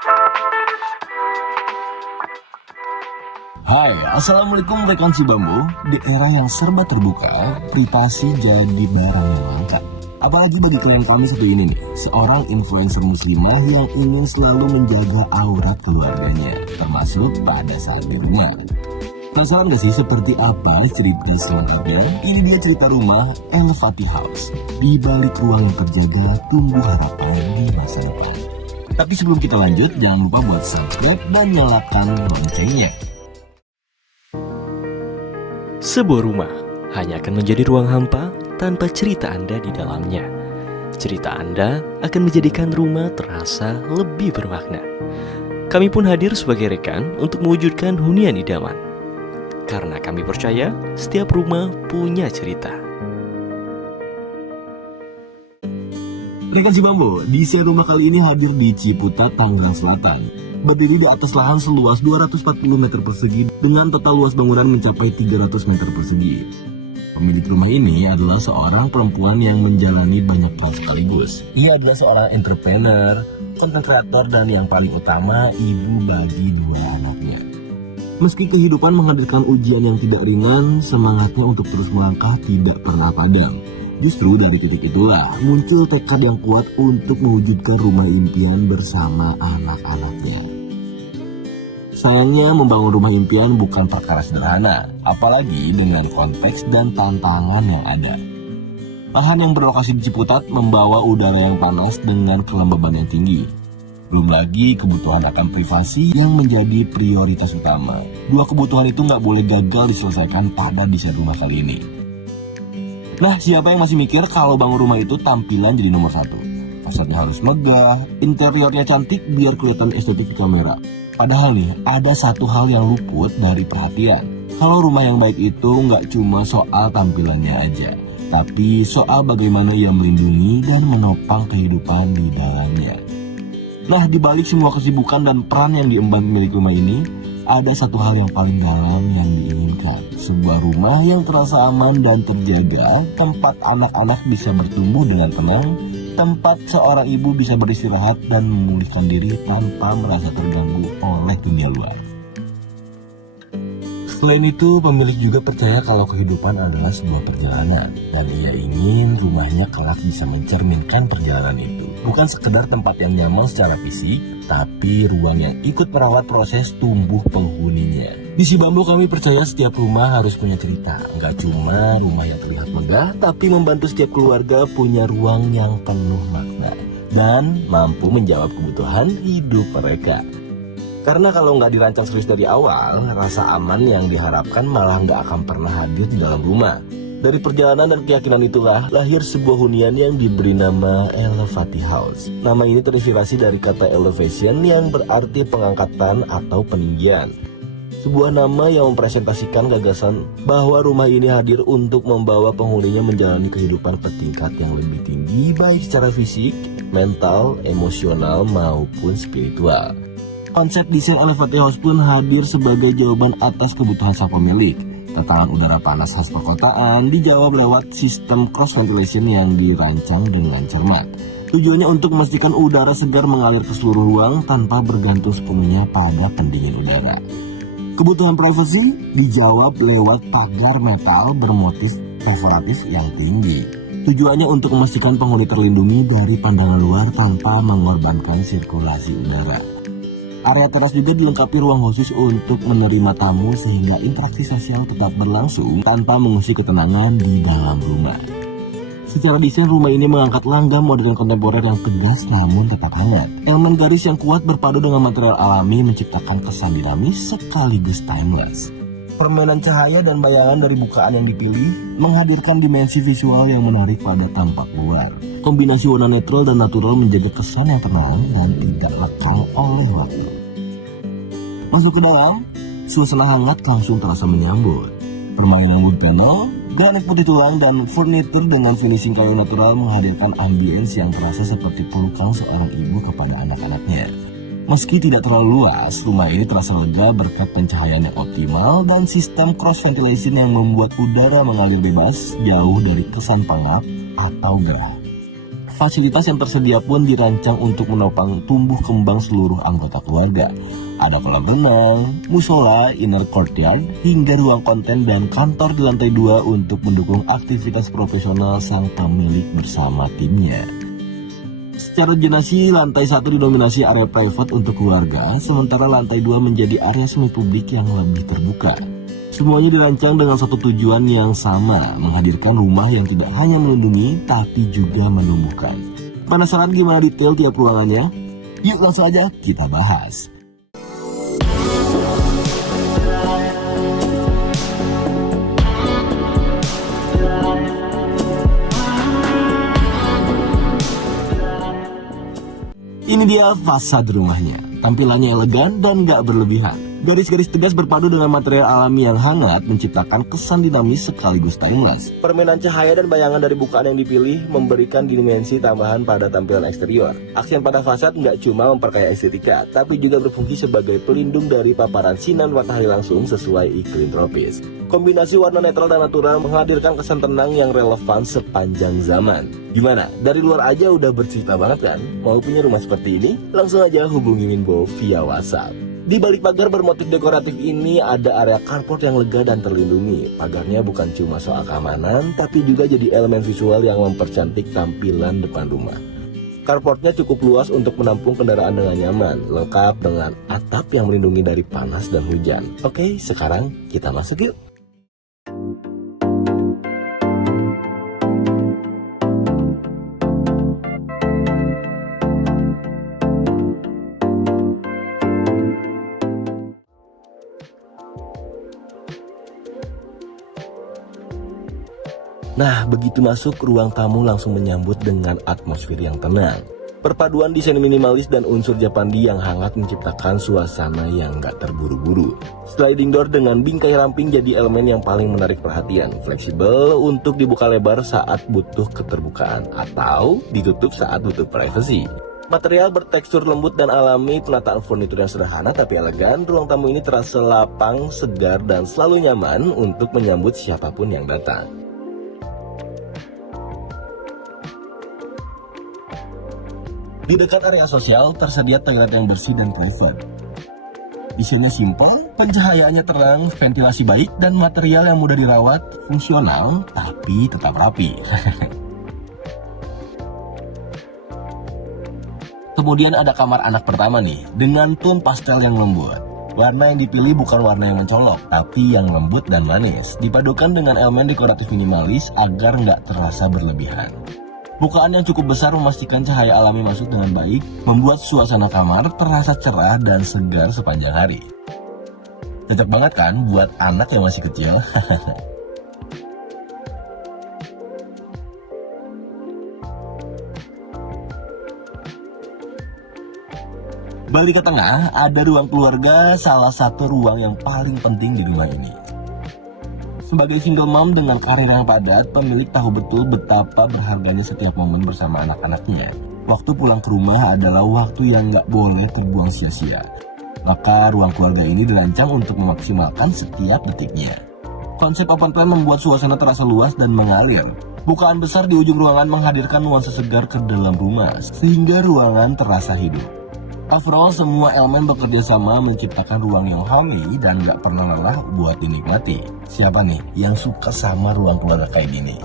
Hai, Assalamualaikum rekan si Bambu. Di era yang serba terbuka, privasi jadi barang yang langka. Apalagi bagi klien kami satu ini nih, seorang influencer muslimah yang ingin selalu menjaga aurat keluarganya, termasuk pada saat di rumah. Penasaran gak sih seperti apa cerita selengkapnya? Ini dia cerita rumah El Fatih House. Di balik ruang yang terjaga, tumbuh harapan di masa depan. Tapi sebelum kita lanjut, jangan lupa buat subscribe dan nyalakan loncengnya. Sebuah rumah hanya akan menjadi ruang hampa tanpa cerita Anda di dalamnya. Cerita Anda akan menjadikan rumah terasa lebih bermakna. Kami pun hadir sebagai rekan untuk mewujudkan hunian idaman. Karena kami percaya setiap rumah punya cerita. Rekan si Bambu, desain rumah kali ini hadir di Ciputat, Tangerang Selatan. Berdiri di atas lahan seluas 240 meter persegi dengan total luas bangunan mencapai 300 meter persegi. Pemilik rumah ini adalah seorang perempuan yang menjalani banyak hal sekaligus. Ia adalah seorang entrepreneur, konten kreator, dan yang paling utama, ibu bagi dua anaknya. Meski kehidupan menghadirkan ujian yang tidak ringan, semangatnya untuk terus melangkah tidak pernah padam. Justru dari titik itulah muncul tekad yang kuat untuk mewujudkan rumah impian bersama anak-anaknya. Sayangnya membangun rumah impian bukan perkara sederhana, apalagi dengan konteks dan tantangan yang ada. Lahan yang berlokasi di Ciputat membawa udara yang panas dengan kelembaban yang tinggi. Belum lagi kebutuhan akan privasi yang menjadi prioritas utama. Dua kebutuhan itu nggak boleh gagal diselesaikan pada desain rumah kali ini. Nah, siapa yang masih mikir kalau bangun rumah itu tampilan jadi nomor satu? Fasadnya harus megah, interiornya cantik biar kelihatan estetik di kamera. Padahal nih, ada satu hal yang luput dari perhatian. Kalau rumah yang baik itu nggak cuma soal tampilannya aja, tapi soal bagaimana ia melindungi dan menopang kehidupan di dalamnya. Nah, di balik semua kesibukan dan peran yang diemban milik rumah ini, ada satu hal yang paling dalam yang diinginkan. Sebuah rumah yang terasa aman dan terjaga, tempat anak-anak bisa bertumbuh dengan tenang, tempat seorang ibu bisa beristirahat dan memulihkan diri tanpa merasa terganggu oleh dunia luar. Selain itu, pemilik juga percaya kalau kehidupan adalah sebuah perjalanan, dan ia ingin rumahnya kelak bisa mencerminkan perjalanan itu. Bukan sekedar tempat yang nyaman secara fisik, tapi ruang yang ikut merawat proses tumbuh penghuninya. Di Si Bambu kami percaya setiap rumah harus punya cerita. Nggak cuma rumah yang terlihat megah, tapi membantu setiap keluarga punya ruang yang penuh makna dan mampu menjawab kebutuhan hidup mereka. Karena kalau nggak dirancang serius dari awal, rasa aman yang diharapkan malah nggak akan pernah hadir di dalam rumah. Dari perjalanan dan keyakinan itulah lahir sebuah hunian yang diberi nama El Fatih House. Nama ini terinspirasi dari kata elevation yang berarti pengangkatan atau peninggian. Sebuah nama yang mempresentasikan gagasan bahwa rumah ini hadir untuk membawa penghuninya menjalani kehidupan ke tingkat yang lebih tinggi baik secara fisik, mental, emosional maupun spiritual. Konsep desain El Fatih House pun hadir sebagai jawaban atas kebutuhan sang pemilik. Tantangan udara panas khas perkotaan dijawab lewat sistem cross ventilation yang dirancang dengan cermat. Tujuannya untuk memastikan udara segar mengalir ke seluruh ruang tanpa bergantung sepenuhnya pada pendingin udara. Kebutuhan privasi dijawab lewat pagar metal bermotif perforatif yang tinggi. Tujuannya untuk memastikan penghuni terlindungi dari pandangan luar tanpa mengorbankan sirkulasi udara. Area teras juga dilengkapi ruang khusus untuk menerima tamu sehingga interaksi sosial tetap berlangsung tanpa mengusik ketenangan di dalam rumah. Secara desain rumah ini mengangkat langgam modern kontemporer yang tegas namun tetap hangat. Elemen garis yang kuat berpadu dengan material alami menciptakan kesan dinamis sekaligus timeless. Permainan cahaya dan bayangan dari bukaan yang dipilih menghadirkan dimensi visual yang menarik pada tampak luar. Kombinasi warna netral dan natural menjaga kesan yang tenang dan tidak lekang oleh waktu. Masuk ke dalam, suasana hangat langsung terasa menyambut. Permainan wood panel, granit putih tulang, dan furnitur dengan finishing kayu natural menghadirkan ambience yang terasa seperti pelukan seorang ibu kepada anak-anaknya. Meski tidak terlalu luas, rumah ini terasa lega berkat pencahayaan yang optimal dan sistem cross ventilation yang membuat udara mengalir bebas jauh dari kesan pengap atau gerah. Fasilitas yang tersedia pun dirancang untuk menopang tumbuh kembang seluruh anggota keluarga. Ada kolam renang, musola, inner courtyard, hingga ruang konten dan kantor di lantai 2 untuk mendukung aktivitas profesional sang pemilik bersama timnya. Secara zonasi, lantai 1 didominasi area private untuk keluarga, sementara lantai 2 menjadi area semi publik yang lebih terbuka. Semuanya dirancang dengan satu tujuan yang sama, menghadirkan rumah yang tidak hanya melindungi, tapi juga menumbuhkan. Penasaran gimana detail tiap ruangannya? Yuk langsung aja kita bahas. Ini dia fasad rumahnya. Tampilannya elegan dan gak berlebihan. Garis-garis tegas berpadu dengan material alami yang hangat menciptakan kesan dinamis sekaligus timeless. Permainan cahaya dan bayangan dari bukaan yang dipilih memberikan dimensi tambahan pada tampilan eksterior. Aksen pada fasad nggak cuma memperkaya estetika, tapi juga berfungsi sebagai pelindung dari paparan sinar matahari langsung sesuai iklim tropis. Kombinasi warna netral dan natural menghadirkan kesan tenang yang relevan sepanjang zaman. Gimana? Dari luar aja udah bercerita banget kan? Mau punya rumah seperti ini? Langsung aja hubungi Minbo via WhatsApp. Di balik pagar bermotif dekoratif ini ada area carport yang lega dan terlindungi. Pagarnya bukan cuma soal keamanan, tapi juga jadi elemen visual yang mempercantik tampilan depan rumah. Carportnya cukup luas untuk menampung kendaraan dengan nyaman, lengkap dengan atap yang melindungi dari panas dan hujan. Oke, sekarang kita masuk yuk. Nah, begitu masuk, ruang tamu langsung menyambut dengan atmosfer yang tenang. Perpaduan desain minimalis dan unsur Japandi yang hangat menciptakan suasana yang gak terburu-buru. Sliding door dengan bingkai ramping jadi elemen yang paling menarik perhatian. Fleksibel untuk dibuka lebar saat butuh keterbukaan atau ditutup saat butuh privacy. Material bertekstur lembut dan alami, penataan furnitur yang sederhana tapi elegan. Ruang tamu ini terasa lapang, segar, dan selalu nyaman untuk menyambut siapapun yang datang. Di dekat area sosial tersedia toilet yang bersih dan private. Desainnya simpel, pencahayaannya terang, ventilasi baik, dan material yang mudah dirawat, fungsional, tapi tetap rapi. Kemudian ada kamar anak pertama nih, dengan tone pastel yang lembut. Warna yang dipilih bukan warna yang mencolok, tapi yang lembut dan manis. Dipadukan dengan elemen dekoratif minimalis agar nggak terasa berlebihan. Bukaan yang cukup besar memastikan cahaya alami masuk dengan baik, membuat suasana kamar terasa cerah dan segar sepanjang hari. Cocok banget kan buat anak yang masih kecil? Balik ke tengah, ada ruang keluarga, salah satu ruang yang paling penting di rumah ini. Sebagai single mom dengan karir yang padat, pemilik tahu betul betapa berharganya setiap momen bersama anak-anaknya. Waktu pulang ke rumah adalah waktu yang nggak boleh terbuang sia-sia. Maka ruang keluarga ini dirancang untuk memaksimalkan setiap detiknya. Konsep open plan membuat suasana terasa luas dan mengalir. Bukaan besar di ujung ruangan menghadirkan nuansa segar ke dalam rumah, sehingga ruangan terasa hidup. Overall, semua elemen bekerja sama menciptakan ruang yang homey dan gak pernah lelah buat dinikmati. Siapa nih yang suka sama ruang keluarga kayak gini?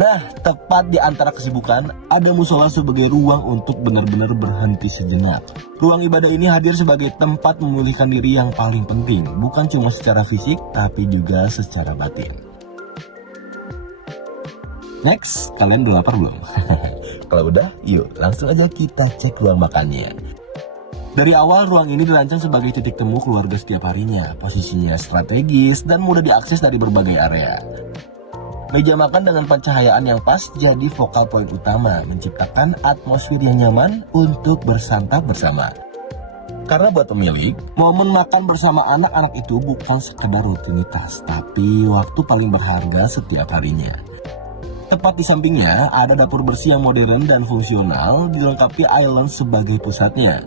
Nah, tepat di antara kesibukan, ada musola sebagai ruang untuk benar-benar berhenti sejenak. Ruang ibadah ini hadir sebagai tempat memulihkan diri yang paling penting, bukan cuma secara fisik, tapi juga secara batin. Next, kalian udah lapar belum? Kalau udah, yuk langsung aja kita cek ruang makannya. Dari awal, ruang ini dirancang sebagai titik temu keluarga setiap harinya. Posisinya strategis dan mudah diakses dari berbagai area. Meja makan dengan pencahayaan yang pas jadi vokal poin utama, menciptakan atmosfer yang nyaman untuk bersantap bersama. Karena buat pemilik, momen makan bersama anak-anak itu bukan sekedar rutinitas, tapi waktu paling berharga setiap harinya. Tepat di sampingnya, ada dapur bersih yang modern dan fungsional, dilengkapi island sebagai pusatnya.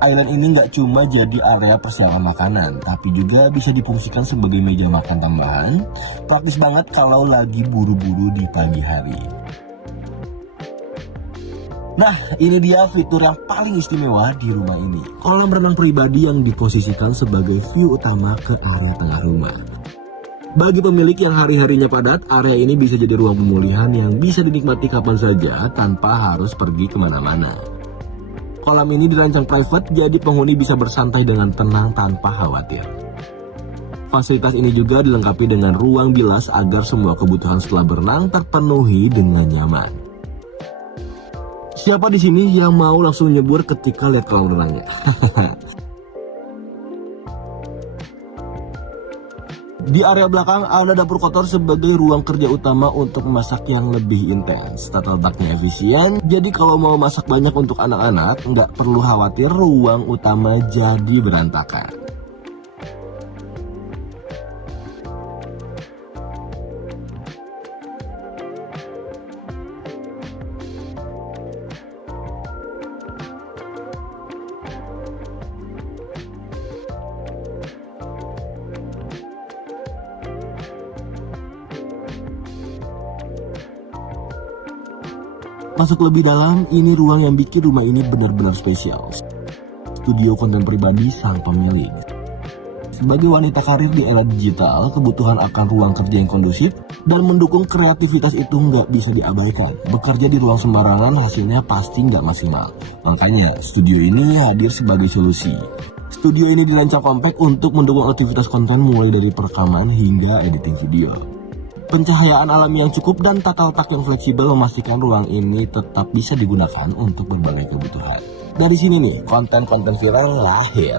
Island ini nggak cuma jadi area persiapan makanan, tapi juga bisa difungsikan sebagai meja makan tambahan. Praktis banget kalau lagi buru-buru di pagi hari. Nah, ini dia fitur yang paling istimewa di rumah ini. Kolam renang pribadi yang diposisikan sebagai view utama ke area tengah rumah. Bagi pemilik yang hari-harinya padat, area ini bisa jadi ruang pemulihan yang bisa dinikmati kapan saja tanpa harus pergi kemana-mana. Kolam ini dirancang private, jadi penghuni bisa bersantai dengan tenang tanpa khawatir. Fasilitas ini juga dilengkapi dengan ruang bilas agar semua kebutuhan setelah berenang terpenuhi dengan nyaman. Siapa di sini yang mau langsung nyebur ketika lihat kolam renangnya? Di area belakang ada dapur kotor sebagai ruang kerja utama untuk memasak yang lebih intens. Tata letaknya efisien, jadi kalau mau masak banyak untuk anak-anak, nggak perlu khawatir ruang utama jadi berantakan. Masuk lebih dalam, ini ruang yang bikin rumah ini benar-benar spesial. Studio konten pribadi sang pemilik. Sebagai wanita karir di era digital, kebutuhan akan ruang kerja yang kondusif dan mendukung kreativitas itu nggak bisa diabaikan. Bekerja di ruang sembarangan hasilnya pasti nggak maksimal. Makanya, studio ini hadir sebagai solusi. Studio ini dirancang kompak untuk mendukung aktivitas konten mulai dari perekaman hingga editing video. Pencahayaan alami yang cukup dan tata letak yang fleksibel memastikan ruang ini tetap bisa digunakan untuk berbagai kebutuhan. Dari sini nih, konten-konten viral lahir.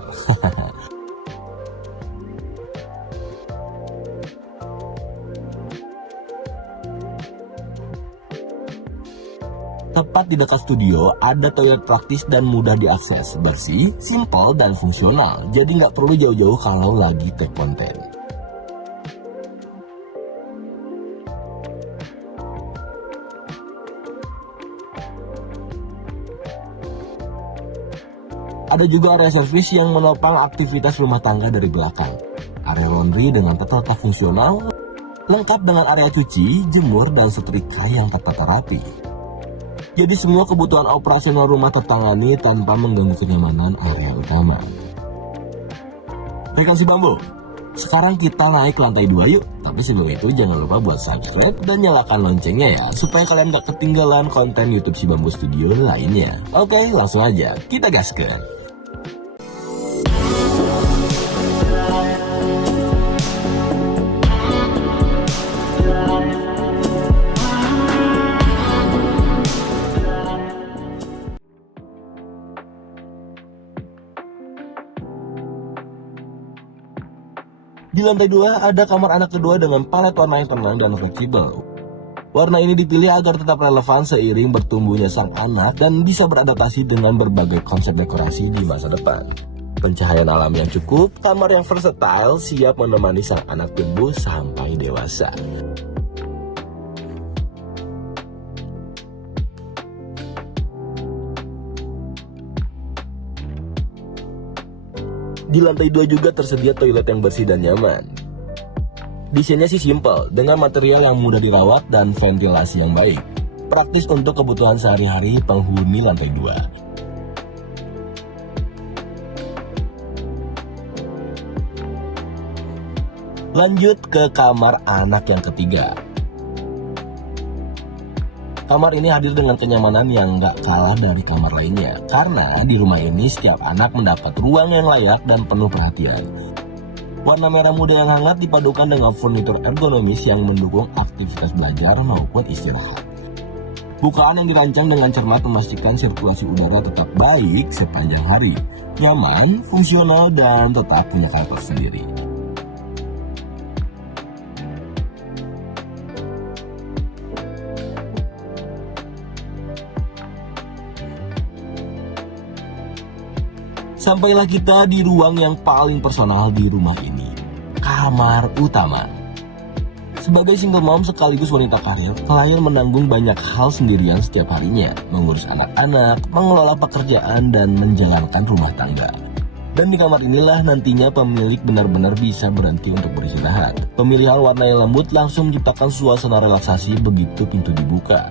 Tepat di dekat studio, ada toilet praktis dan mudah diakses, bersih, simpel, dan fungsional. Jadi nggak perlu jauh-jauh kalau lagi take konten. Ada juga area servis yang menopang aktivitas rumah tangga dari belakang. Area laundry dengan tata letak fungsional, lengkap dengan area cuci, jemur, dan setrika yang tertata rapi. Jadi semua kebutuhan operasional rumah tertangani tanpa mengganggu kenyamanan area utama. Rekan si Bambu, sekarang kita naik ke lantai 2 yuk. Tapi sebelum itu jangan lupa buat subscribe dan nyalakan loncengnya ya, supaya kalian gak ketinggalan konten YouTube si Bambu Studio lainnya. Oke, langsung aja kita gaskan. Di lantai 2 ada kamar anak kedua dengan palet warna yang tenang dan fleksibel. Warna ini dipilih agar tetap relevan seiring bertumbuhnya sang anak dan bisa beradaptasi dengan berbagai konsep dekorasi di masa depan. Pencahayaan alam yang cukup, kamar yang versatile siap menemani sang anak tumbuh sampai dewasa. Di lantai 2 juga tersedia toilet yang bersih dan nyaman. Desainnya sih simple, dengan material yang mudah dirawat dan ventilasi yang baik. Praktis untuk kebutuhan sehari-hari penghuni lantai 2. Lanjut ke kamar anak yang ketiga. Kamar ini hadir dengan kenyamanan yang gak kalah dari kamar lainnya. Karena di rumah ini setiap anak mendapat ruang yang layak dan penuh perhatian. Warna merah muda yang hangat dipadukan dengan furnitur ergonomis yang mendukung aktivitas belajar maupun istirahat. Bukaan yang dirancang dengan cermat memastikan sirkulasi udara tetap baik sepanjang hari. Nyaman, fungsional, dan tetap punya karakter sendiri. Sampailah kita di ruang yang paling personal di rumah ini, kamar utama. Sebagai single mom sekaligus wanita karir, klien menanggung banyak hal sendirian setiap harinya, mengurus anak-anak, mengelola pekerjaan, dan menjalankan rumah tangga. Dan di kamar inilah nantinya pemilik benar-benar bisa berhenti untuk beristirahat. Pemilihan warna yang lembut langsung menciptakan suasana relaksasi begitu pintu dibuka.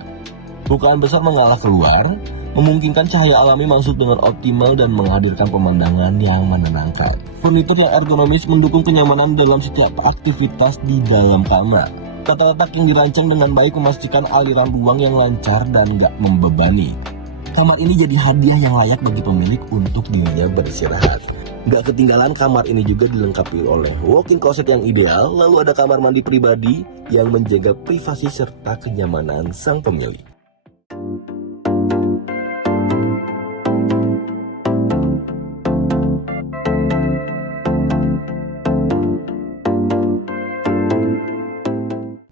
Bukaan besar mengalah keluar, memungkinkan cahaya alami masuk dengan optimal dan menghadirkan pemandangan yang menenangkan. Furnitur yang ergonomis mendukung kenyamanan dalam setiap aktivitas di dalam kamar. Tata letak yang dirancang dengan baik memastikan aliran ruang yang lancar dan gak membebani. Kamar ini jadi hadiah yang layak bagi pemilik untuk dirinya beristirahat. Gak ketinggalan, kamar ini juga dilengkapi oleh walk-in closet yang ideal, lalu ada kamar mandi pribadi yang menjaga privasi serta kenyamanan sang pemilik.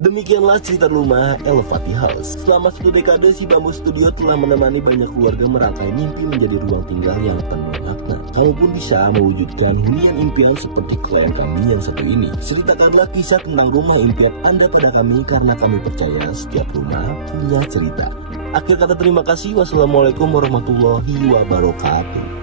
Demikianlah cerita rumah El Fatih House. Selama 1 dekade, si Bambu Studio telah menemani banyak keluarga merangkai mimpi menjadi ruang tinggal yang penuh makna. Kamu pun bisa mewujudkan hunian impian seperti klien kami yang satu ini. Ceritakanlah kisah tentang rumah impian Anda pada kami, karena kami percaya setiap rumah punya cerita. Akhir kata, terima kasih. Wassalamualaikum warahmatullahi wabarakatuh.